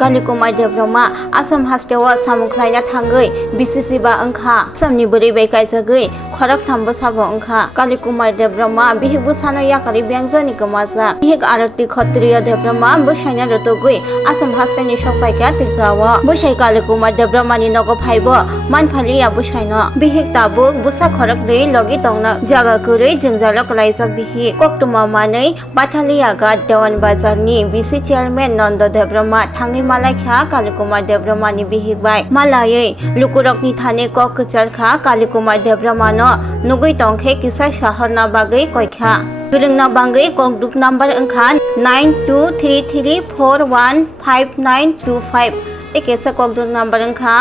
कालिकुमार देब्रमा आसाम हास्टेवा सामुख्लायना थांगै बिसिसिबा अंखा आसामनि बोरै बेकायजागै खरक थांबो साबो अंखा कालिकुमार देब्रमा बिहिबु सानो याकारि बेंजनि गमाजा बिहिक आरती खत्रिय देब्रमा बोसायना रतगै आसाम हास्टेनि सफायका तिरफ्रावा बोसाय कालिकुमार देब्रमानि नगो फाइबो मानफालिया बोसायनो बिहिक ताबु बुसा खरक दै लगी तंना जागा गुरै जोंजालक लायजाक बिहि कक्टुमा मानै बाथालिया गा देवान बाजारनि बिसि चेयारमेन नन्द देब्रमा थाङै मालायखा कालिकुमार देब्रमानि बिहिबाय मालायै लुकुरकनि थाने कक कचालखा कालिकुमार देब्रमानो नुगै तंखे किसा शहरना बागै कयखा गोरोंना बागै ककदुक नाम्बार ओंखा 9233415925 एकेसा ककदुक नाम्बार ओंखा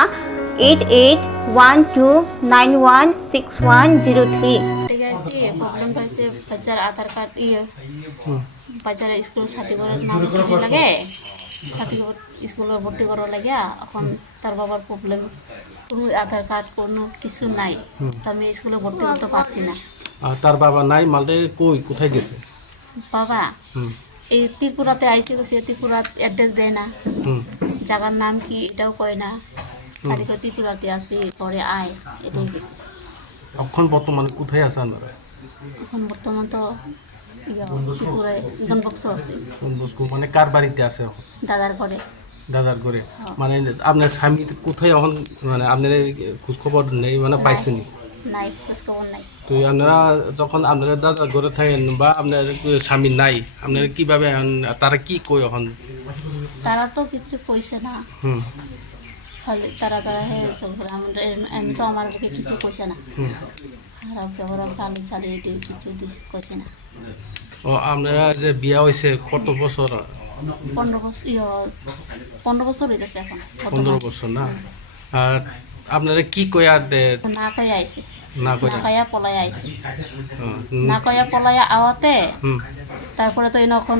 8812916103 प्रॉब्लम पाइसे बच्चार आधार कार्ड ये बच्चार स्कूल साथी कर नाम लगे साथी स्कूल भर्ती करा लगे এখন তার বাবার প্রবলেম কোনো আধার কার্ড কোনো কিছু নাই তো আমি স্কুলে ভর্তি করতে পারছি না তার বাবা নাই মালদে কই কোথায় গেছে বাবা এই ত্রিপুরাতে আইছে গেছে ত্রিপুরা অ্যাড্রেস দেয় না জায়গার নাম কি এটাও কয় না খালি কই ত্রিপুরাতে আছে পরে আয় এটাই গেছে এখন বর্তমানে কোথায় আছে আপনারা এখন বর্তমান তো ত্রিপুরায় গনবক্স আছে গনবক্স মানে কার বাড়িতে আছে এখন দাদার ঘরে মানে আপনার স্বামী কোথায় এখন মানে আপনার খোঁজ খবর নেই মানে পাইছেন নাই খোঁজ খবর নাই তো আপনারা যখন আপনারা দাদার ঘরে থাকেন বা আপনার স্বামী নাই আপনারা কিভাবে তারা কি কই এখন তারা তো কিছু কইছে না খালি তারা হে চলবে আমি তো আমার কিছু কইছে না খারাপ ব্যবহার গালি চালি এটি কিছু কইছে না ও আপনারা যে বিয়া হয়েছে কত বছর 15 বছর হইতেছে এখন 15 বছর না আর আপনারা কি কইয়া না কইয়া আইছে না কইয়া পলায়া আইছে না কইয়া পলায়া আওয়াতে তারপরে তো এখন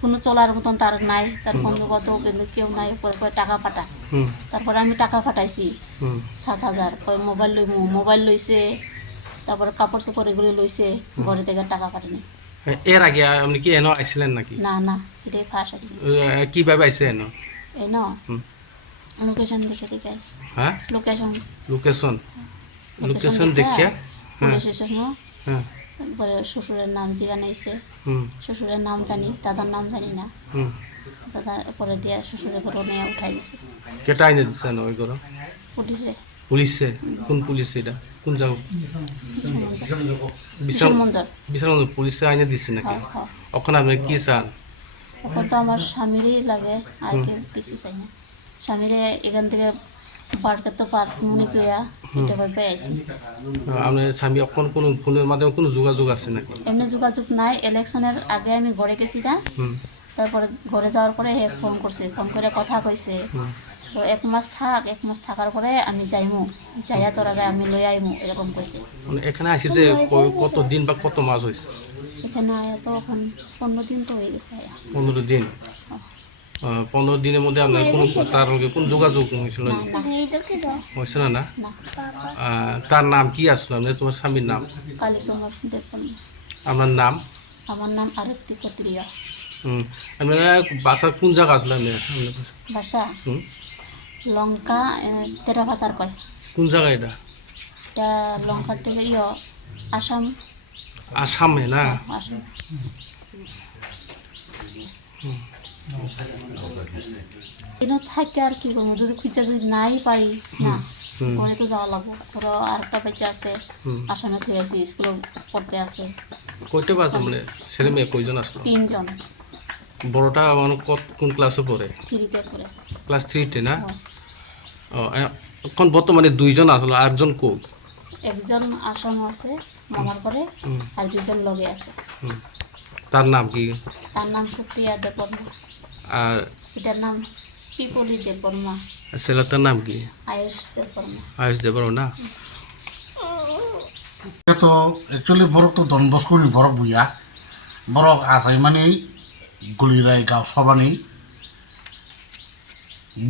কোনো চলার মতন তার নাই তার বন্ধুগত কিন্তু কেউ নাই পরে টাকা পাঠা তারপরে আমি টাকা পাঠাইছি 7,000 কই মোবাইল লইছে তারপরে কাপড় চোপড় এগুলো লইছে ঘরে থেকে টাকা পাঠানি এর আগে আপনি কি এনো আইছিলেন নাকি না এটাই ফার্স্ট আইছি কিভাবে আইছে এনো লোকেশন দেখে আইছি হ্যাঁ লোকেশন দেখে পুলিশ স্টেশন হ্যাঁ পরে শ্বশুরের নাম জিজ্ঞানাইছে শ্বশুরের নাম জানি দাদার নাম জানি না দাদা পরে দিয়া শ্বশুরের ঘরে নিয়ে উঠাই দিছে কেটা আইনে দিছে না ওই ঘরে পুলিশে কোন পুলিশ এটা কোন জায়গা বিশাল পুলিশে আইনে দিছে নাকি ওখানে আপনি কি চান এখন তো আমার স্বামীরই লাগে আর কিছু চাই না স্বামীরে এখান থেকে বাড়কাতে মনে করিয়া এটা ভাবে আইছি আপনার স্বামী এখন কোনো ফোনের মাধ্যমে কোনো যোগাযোগ আছে নাকি এমনি যোগাযোগ নাই ইলেকশনের আগে আমি ঘরে গেছি না তারপরে ঘরে যাওয়ার পরে ফোন করছে ফোন করে কথা কইছে তো এক মাস থাকার পরে আমি যাইয়া তোরারে আমি লই আইমু এরকম কইছে মানে এখানে আসি যে কত দিন বা কত মাস হইছে এখানে আয়া তো এখন 15 দিন তো হয়ে গেছে 15 দিন 15 দিনের মধ্যে আপনার কোনো তার লগে কোন যোগাযোগ হয়েছিল হয়েছে না তার নাম কি আসলো আপনার তোমার স্বামীর নাম কালিকুমার দেববর্মা আমার নাম আরতি খত্রিয়া আপনারা বাসা কোন জায়গা আসলো বাসা লঙ্কা তেরাভাতার কয় কোন জায়গা এটা লঙ্কা থেকে আসামে না আসাম এনে থাকে আর কি করবো যদি খুঁজে যদি নাই পারি না ঘরে তো যাওয়া লাগবো ঘরে আর একটা বাচ্চা আছে আসামে থেকে আছে স্কুলে পড়তে আছে কয়টা বাজে মানে ছেলে মেয়ে কয়জন আসলো 3 জন বড়টা মানে কোন ক্লাসে পড়ে 3 তে পড়ে ক্লাস 3 তে না এখন বর্তমানে 2 জন আসলো আরেকজন কই একজন আসাম আছে মামার ঘরে আর 2 জন লগে আছে তার নাম কি তার নাম সুপ্রিয়া দেববর্মা আর এটার নাম পিপলি দেববর্মা ছেলেটার নাম কি আয়ুষ দেববর্মা না তো একচুয়ালি বরক তো ডন বস্কোনি বরক বুয়া বরক আসাই মানে গলিরাই গাঁও সবানি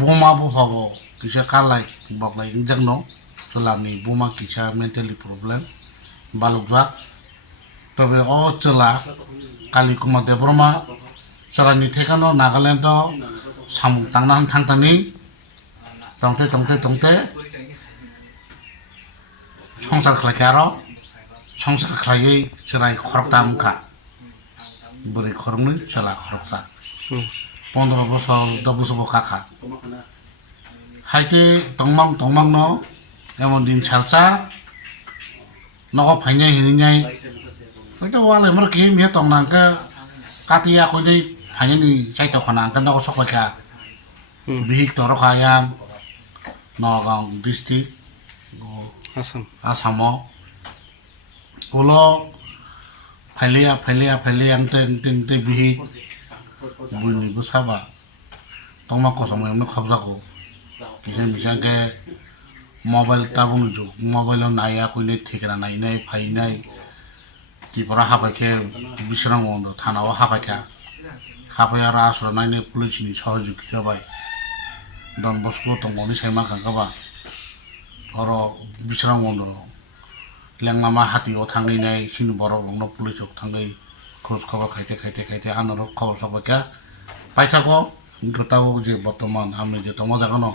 বোমা বফাবো কিসা কালাই বকলাই ইংজাং চলানি বোমা কিসা মেন্টালি প্রবলেম বালুকরা তবে অচলা কালিকুমার দেববর্মা চালানি ঠেকানো Nagaland samung tangnahan tangtani tongte সংসার খাইকে আরো সংসার খাইয়ে সেরাই খরকটা মুখা বুড়ি খরমনি চলা খরকসা 15 বছর 10 বছর কাকা হাইতে তংমাং ন এমন দিন ছালসা নক ফাইনাই হিনিনাই ওইটা ওয়ালে মর কি মিয়া তংনাঙ্কা কাতিয়া কইনি ফাইনি চাইতো খানা কান নক সকাইকা বিহিক তরখায়াম নগাঁও ডিস্ট্রিক্ট আসাম ওলো ফাইলিয়া তে বিহিক বুনি বসাবা তংমা কসম এমনি খবজাকো কিসে মিসাকে মোবাইল তাবুন যুগ মোবাইল নাইয়া কইনে ঠিকানা নাইনাই ফাইনাই ত্রিপুরা হাবাইকে বিশ্রাম বন্ধ থানাও হাবাই আর আসলে নাইনে পুলিশনি সহযোগিতা বাই দন বস্কো তংমনি সাইমা কাঙ্কাবা আর বিশ্রাম বন্ধ লেংলামা হাতিও থাঙ্গাইনাই সিনু বড় বংন পুলিশক থাঙ্গাই খোঁজ খবর খাইতে আনারক খবর সবাইকে পাই থাকো গোটাও যে বর্তমান আমি যে তম জাগানো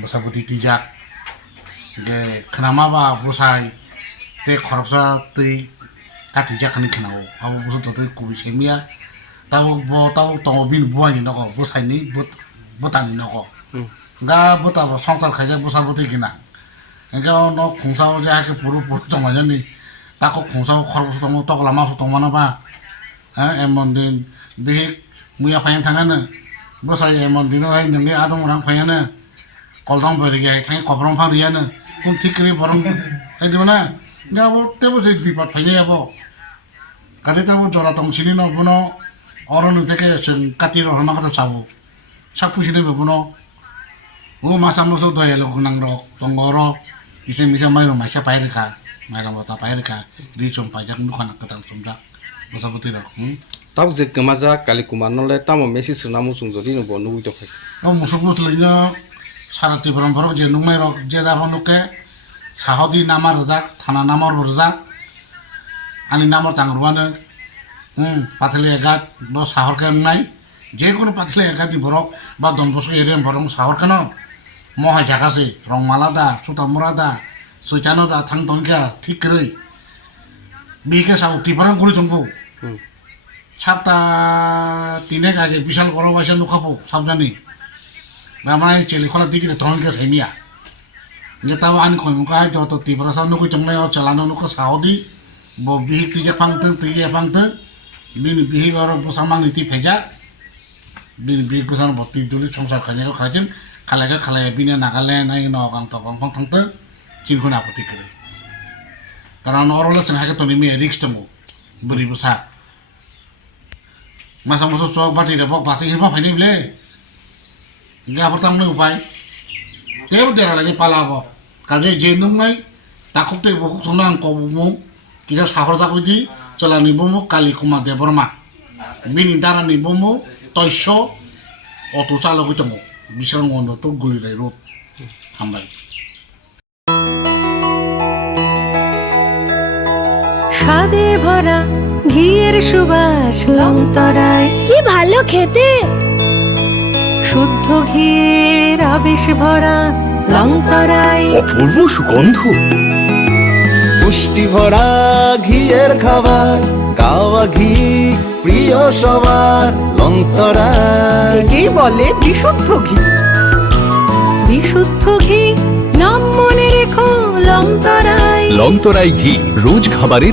বসাপতি টিজাক যে খানামাবা বসাই তে খরচা তৈ কাটি জাখানি খানাও আবো বসে তৈ কবি সেমিয়া তাও তং বিন বুয়ানি নক বসাইনি বতানি নক গা বতাবো সংসার খাইজা বসাপতি কিনা একে ন খংসাও যে হাকে পুরো জমাইজানি তাকো খংসাও খরচ দङ তগলামা দङমানাবা হ্যাঁ এমন দিন বিহিক মুয়া ফাইন থাঙানো বসাই এমন দিনহাই नोंनि आदम रां फायानो कलदाम बरिगाय थाङै कब्रम फारियानो কোন ঠিকরি বরং এইদিবনা গাবো তেবো যে বিপদ ফাইনায়াবো কাতে তাবো জরা তংছিনি নবনো অরণ থেকে কাতির হরমা কথা চাবো সাপুছিনি বেবনো ও মাসা মসো দয়ালো গুনাং রক দঙ্গর ইসে মিসা মাইরো মাইসা পাইরেখা মাইরো মতা পাইরেখা রিচম পাইজাক নুখানা কতাল সমজা বসাপতি রক তাও যে গমাজা কালিকুমার নলে তামো মেসেজ নামু সুং যদি নব নুই তো খাই ও মুসুক বসলইনো সারা ত্রিপুরাম বরক যে নুমাই রক যে যাবো নুকে সাহদি নামার রজাক থানা নামার রজাক আনি নামার তাংরুয়ানো পাথালি এগাত ন সাহরকে নাই যে কোনো পাথালি এগাতনি বরক বা দনবসক এরিয়ান বরং সাহর কেন মহাই জাগাছে রংমালাদা সুতামুরাদা সৈতানদা থাং দংকা ঠিক করে বিকে সাউ ত্রিপুরাম করে দंगौ সাতটা তিনেক আগে বিশাল গরম আসে নুখাবো সাবধানি আমার চেলিখলা দিকে তংকে সেমিয়া যে তাও আনি কইমুকা যত ত্রিপুরা সাউ নুকই তংনাই চালানো নুকা সাহদি bo bihik tija pangteng tija pangteng bini bihik aro bosamang iti feja bini bihik bosan boti duli songsar khanya ko khajen khalaya bini Nagaland ai no gang tokong pang tangte chin khona apoti kare karon orole chang hake toni mi risk tamu buri bosa masa moso chok bati re bok basi hirma phaini bile ga pertang ne upai teu dera lagi palabo kaje jenung nai takuk te bokuk sonang ko mu kita sahur tak budi celani bomo kali kuma de berma bini darah ni bomo toisho oto calo kita mo bisa ngondo to guli dari rot hambai স্বাদে ভরা ঘিয়ের সুবাস লংতরায় কি ভালো খেতে শুদ্ধ ঘিয়ের আবেশ ভরা লংতরায় অপূর্ব সুগন্ধ পুষ্টি ভরা ঘিয়ের খাবার গাওয়া ঘি প্রিয় সবার লংতরায় একেই বলে বিশুদ্ধ ঘি বিশুদ্ধ ঘি নাম মনে রেখো লংতরায় লংতরাই ঘি রোজ খাবারে